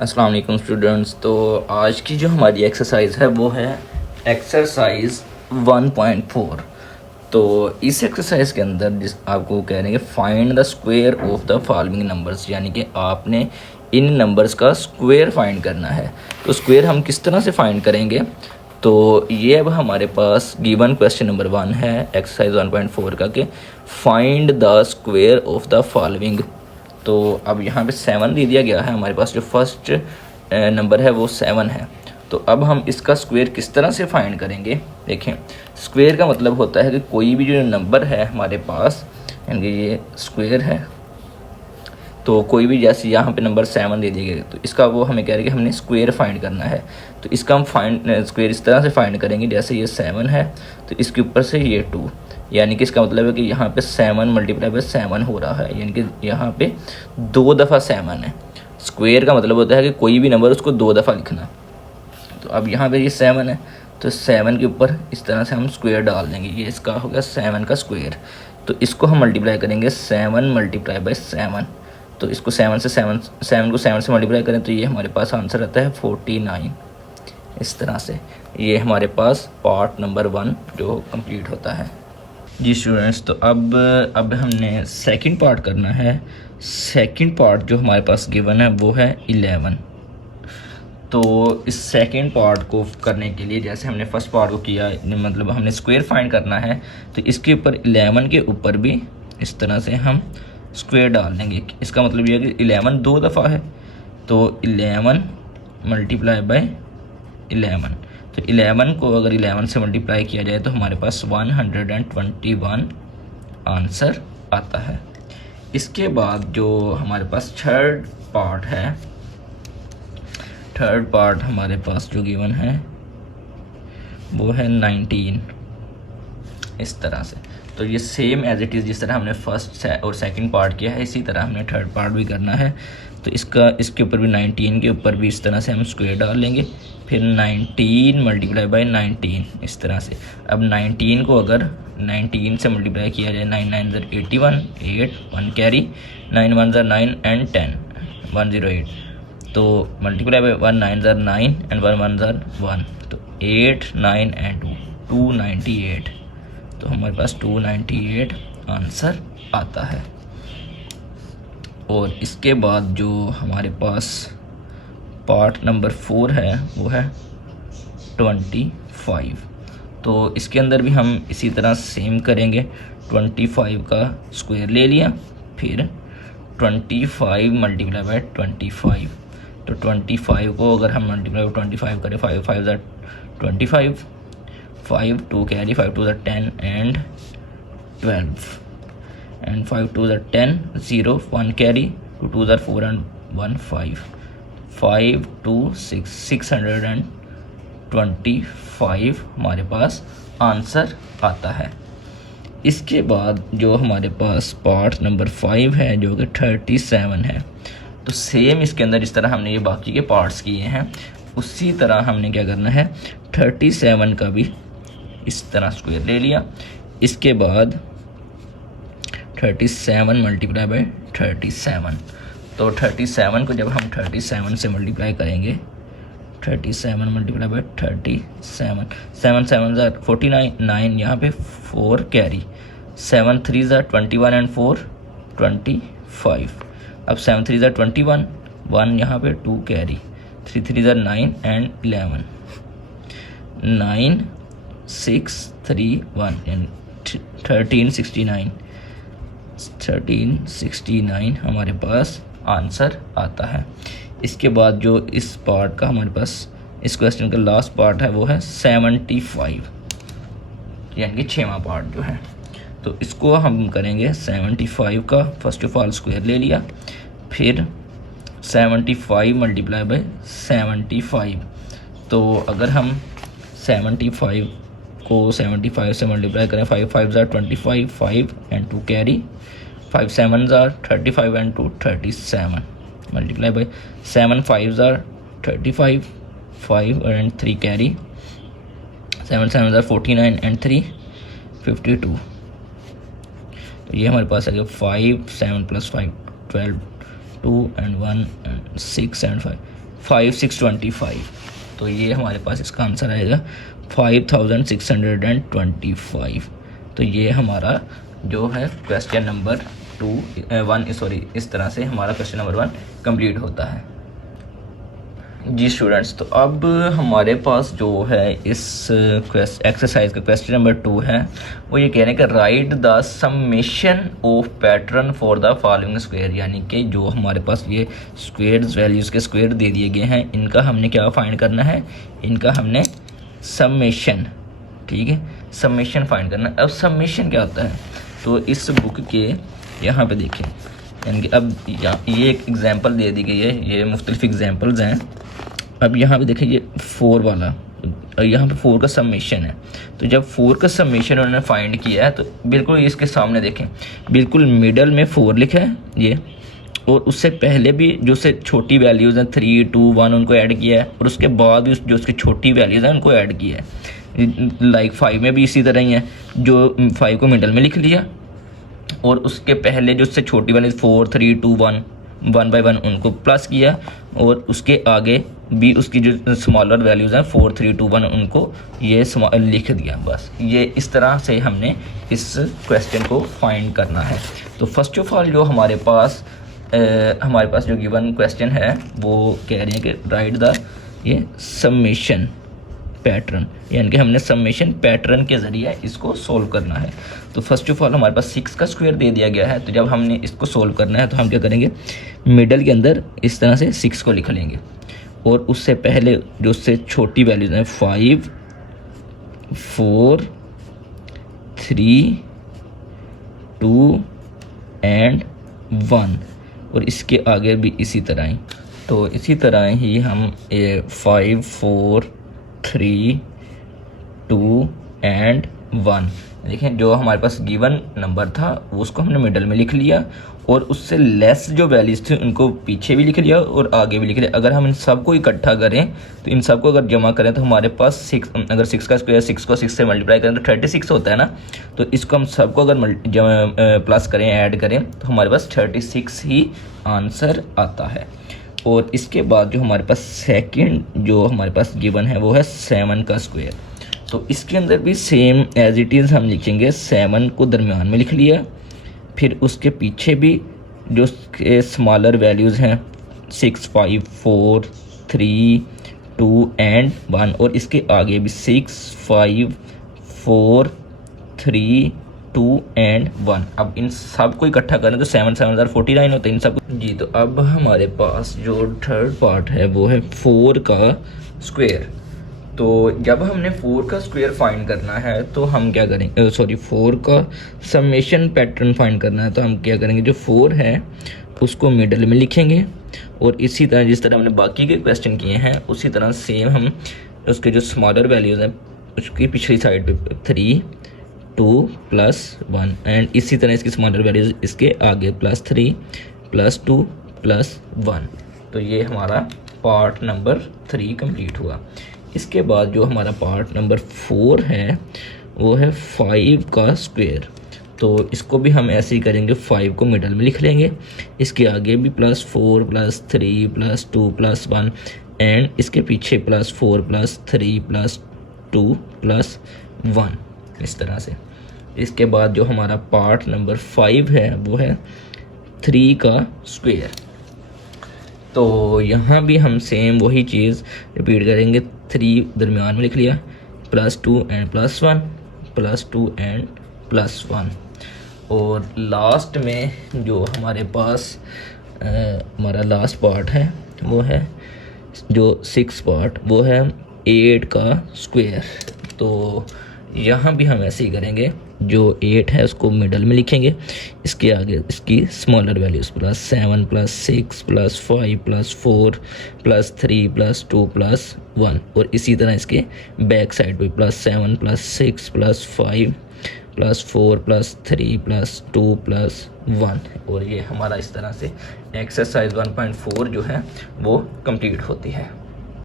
अस्सलाम वालेकुम स्टूडेंट्स। तो आज की जो हमारी एक्सरसाइज है वो है एक्सरसाइज 1.4। तो इस एक्सरसाइज के अंदर जिस आपको कह रहे हैं find the square of the following numbers, यानी कि आपने इन नंबर्स का स्क्वायर फाइंड करना है। तो स्क्वायर हम किस तरह से फाइंड करेंगे, तो ये अब हमारे पास गिवन क्वेश्चन नंबर 1 है एक्सरसाइज 1.4 का कि find the square of the following. तो अब यहाँ पे 7 दे दिया गया है, हमारे पास जो फर्स्ट नंबर है वो 7 है। तो अब हम इसका स्क्वायर किस तरह से फाइंड करेंगे। देखें, स्क्वायर का मतलब होता है कि कोई भी जो नंबर है हमारे पास, यानी कि ये स्क्वायर है, तो कोई भी जैसे यहाँ पे नंबर 7 दे दिए गए, तो इसका वो हमें कह रहे हैं कि हमने स्क्वायर फाइंड करना है। तो इसका हम स्क्वायर इस तरह से फाइंड करेंगे, जैसे ये 7 है तो इसके ऊपर से ये 2, यानी कि इसका मतलब है कि यहाँ पे 7 मल्टीप्लाई बाय 7 हो रहा है, यानी कि यहाँ पे 2 दफ़ा 7 है। स्क्वायर का मतलब होता है कि कोई भी नंबर उसको 2 दफ़ा लिखना। तो अब यहाँ पे ये 7 है, तो 7 के ऊपर इस तरह से हम स्क्वायर डाल देंगे, ये इसका हो गया 7 का स्क्वायर। तो इसको हम मल्टीप्लाई करेंगे 7 मल्टीप्लाई बाय 7। तो इसको 7 को 7 से मल्टीप्लाई करें तो ये हमारे पास आंसर आता है 49। इस तरह से ये हमारे पास पार्ट नंबर 1 जो कंप्लीट होता है। जी स्टूडेंट्स, तो अब हमने सेकंड पार्ट करना है। सेकंड पार्ट जो हमारे पास गिवन है वो है 11। तो इस सेकंड पार्ट को करने के लिए जैसे हमने फर्स्ट पार्ट को किया, मतलब हमने स्क्वायर फाइंड करना है, तो इसके ऊपर 11 के ऊपर भी इस तरह से हम स्क्वायर डाल देंगे। इसका मतलब ये है कि 11 2 दफ़ा है, तो 11 मल्टीप्लाई बाय 11। तो 11 को अगर 11 से मल्टीप्लाई किया जाए तो हमारे पास 121 आंसर आता है। इसके बाद जो हमारे पास थर्ड पार्ट है, थर्ड पार्ट हमारे पास जो गिवन है वो है 19। इस तरह से तो ये सेम एज इट इज़, जिस तरह हमने फर्स्ट और सेकंड पार्ट किया है इसी तरह हमने थर्ड पार्ट भी करना है। तो इसके ऊपर भी 19 के ऊपर भी इस तरह से हम स्क्वायर डाल लेंगे, फिर 19 मल्टीप्लाई बाय 19 इस तरह से। अब 19 को अगर 19 से मल्टीप्लाई किया जाए, 9 9 ज़र 81, 8 1 कैरी, 9 1 ज़र 9 एंड 10 108। तो मल्टीप्लाई बाय 1 9 ज़र 9 एंड 1 1 ज़र 1, तो 8 9 एंड 2 298। तो हमारे पास 298 आंसर आता है। और इसके बाद जो हमारे पास पार्ट नंबर 4 है वो है 25। तो इसके अंदर भी हम इसी तरह सेम करेंगे। 25 का स्क्वायर ले लिया, फिर 25 मल्टीप्लाई बाय 25। तो 25 को अगर हम मल्टीप्लाई बाय 25 करें, 5 5 ज़र 25, 5 2 कैरी, 5 2 ज़र 10 एंड 12 एंड 5 2 ज़र 10 0 1 कैरी, 2 2 ज़र 4 एंड 1 5 5 2 6 625 हमारे पास आंसर आता है। इसके बाद जो हमारे पास पार्ट नंबर 5 है जो कि 37 है। तो सेम इसके अंदर इस तरह हमने ये बाकी के पार्ट्स किए हैं, उसी तरह हमने क्या करना है 37 का भी इस तरह स्क्वायर ले लिया। इसके बाद 37 मल्टीप्लाई बाय 37। तो 37 को जब हम 37 से मल्टीप्लाई करेंगे, 37 मल्टीप्लाई बाय 37, 7 7 ज़र 49, 9 यहाँ पे 4 कैरी, 7 3 ज़र 21 एंड 4 25। अब 7 3 ज़र 21, 1 यहाँ पे 2 कैरी, 3 3 ज़र 9 एंड 11, 9 6 3 1 एंड 1369 हमारे पास आंसर आता है। इसके बाद जो इस पार्ट का हमारे पास इस क्वेश्चन का लास्ट पार्ट है वो है 75, यानी कि 6वां पार्ट जो है। तो इसको हम करेंगे 75 का फर्स्ट ऑफ ऑल स्क्वायर ले लिया, फिर 75 मल्टीप्लाई बाय 75। तो अगर हम 75 को 75 से मल्टीप्लाई करें, 5 5 ज़र 25, 5 एंड 2 कैरी, 5 7 ज़र 35 एंड 2 37 मल्टीप्लाई बाय 7 5 ज़र 35, 5 एंड 3 कैरी, 7 7 ज़र 49 एंड 3 52। तो ये हमारे पास है 5 7 + 5 12, 2 एंड 1 एंड 6 एंड 5 5625। तो ये हमारे पास इसका आंसर आएगा 5625। तो ये हमारा जो है क्वेश्चन नंबर 1 इस तरह से हमारा क्वेश्चन नंबर 1 कंप्लीट होता है। जी स्टूडेंट्स, तो अब हमारे पास जो है इस एक्सरसाइज का क्वेश्चन नंबर 2 है, वो ये कह रहे हैं कि right the summation of pattern for the following square. यानी कि जो हमारे पास ये स्क्वायर्स वैल्यूज़ के स्क्वायर दे दिए गए हैं, इनका हमने क्या फाइंड करना है, इनका हमने समेशन, ठीक है, समेशन फाइंड करना है। अब समेशन क्या होता है, तो इस बुक के यहाँ पे देखें, यानी कि अब ये एक एग्जांपल दे दी गई है, ये मुख्तलिफ एग्जांपल्स हैं। अब यहाँ पे देखें ये 4 वाला, और यहाँ पे 4 का समेशन है। तो जब 4 का समेशन उन्होंने फाइंड किया है, तो बिल्कुल इसके सामने देखें, बिल्कुल मिडल में 4 लिखा है ये, और उससे पहले भी जो से छोटी वैल्यूज़ हैं 3, 2, 1 उनको ऐड किया है, और उसके बाद भी जो उसकी छोटी वैल्यूज़ हैं उनको ऐड किया है। लाइक 5 में भी इसी तरह ही है, जो 5 को मिडल में लिख लिया, और उसके पहले जो उससे छोटी वाली 4, 3, 2, 1 1 बाय 1 उनको प्लस किया, और उसके आगे भी उसकी जो स्मॉलर वैल्यूज़ हैं 4, 3, 2, 1 उनको ये लिख दिया। बस ये इस तरह से हमने इस क्वेश्चन को फाइंड करना है। तो फर्स्ट ऑफ ऑल जो हमारे पास जो गिवन क्वेश्चन है, वो कह रहे हैं कि राइट द ये समेशन पैटर्न, यानी कि हमने समेशन पैटर्न के ज़रिए इसको सोल्व करना है। तो फर्स्ट ऑफ ऑल हमारे पास 6 का स्क्वायर दे दिया गया है, तो जब हमने इसको सोल्व करना है तो हम क्या करेंगे, मिडल के अंदर इस तरह से 6 को लिख लेंगे, और उससे पहले जो उससे छोटी वैल्यूज़ हैं 5, 4, 3, 2 एंड 1, और इसके आगे भी इसी तरह ही। तो इसी तरह ही हम 5, 4, 3, 2 एंड 1, देखें जो हमारे पास गिवन नंबर था उसको हमने मिडल में लिख लिया, और उससे लेस जो वैल्यूज़ थी उनको पीछे भी लिख लिया और आगे भी लिख लिया। अगर हम इन सबको इकट्ठा करें, तो इन सबको अगर जमा करें तो हमारे पास 6, अगर 6 का स्क्वायर 6 को 6 से मल्टीप्लाई करें तो 36 होता है ना। तो इसको हम सबको अगर प्लस करें, ऐड करें, तो हमारे पास 36 ही आंसर आता है। और इसके बाद जो हमारे पास सेकंड जो हमारे पास गिवन है वो है 7 का स्क्वायर। तो इसके अंदर भी सेम एज इट इज़ हम लिखेंगे, 7 को दरमियान में लिख लिया, फिर उसके पीछे भी जो स्मॉलर वैल्यूज़ हैं 6, 5, 4, 3, 2 एंड 1, और इसके आगे भी 6, 5, 4, 3, 2 एंड 1। अब इन सब को इकट्ठा करें तो 7 7 49 होते हैं इन सब जी। तो अब हमारे पास जो थर्ड पार्ट है वो है 4 का स्क्वायर। तो जब हमने 4 का स्क्वायर फाइंड करना है तो हम क्या करेंगे, 4 का समेशन पैटर्न फाइंड करना है, तो हम क्या करेंगे, जो 4 है उसको मिडल में लिखेंगे, और इसी तरह जिस तरह हमने बाकी के क्वेश्चन किए हैं उसी तरह सेम हम उसके जो स्मॉलर वैल्यूज़ हैं उसकी पिछली साइड पे 3, 2 प्लस 1, एंड इसी तरह इसकी स्मॉलर वैल्यूज़ इसके आगे +3, +2 प्लस 1। तो ये हमारा पार्ट नंबर 3 कंप्लीट हुआ। इसके बाद जो हमारा पार्ट नंबर 4 है वो है 5 का स्क्वायर। तो इसको भी हम ऐसे ही करेंगे, 5 को मिडल में लिख लेंगे, इसके आगे भी +4, +3, +2 प्लस 1, एंड इसके पीछे +4, +3, +2 प्लस 1, इस तरह से। इसके बाद जो हमारा पार्ट नंबर 5 है वो है 3 का स्क्वायर। तो यहाँ भी हम सेम वही चीज़ रिपीट करेंगे, 3 दरमियान में लिख लिया, +2 एंड +1, +2 एंड +1, और लास्ट में जो हमारे पास हमारा लास्ट पार्ट है वो है जो 6 पार्ट, वो है 8 का स्क्वायर। तो यहाँ भी हम ऐसे ही करेंगे, जो 8 है उसको मिडल में लिखेंगे, इसके आगे इसकी स्मॉलर वैल्यूज़ +7, +6, +5, +4, +3, +2 प्लस 1, और इसी तरह इसके बैक साइड पे +7, +6, +5, +4, +3, +2 प्लस 1, और ये हमारा इस तरह से एक्सरसाइज 1.4 जो है वो कंप्लीट होती है।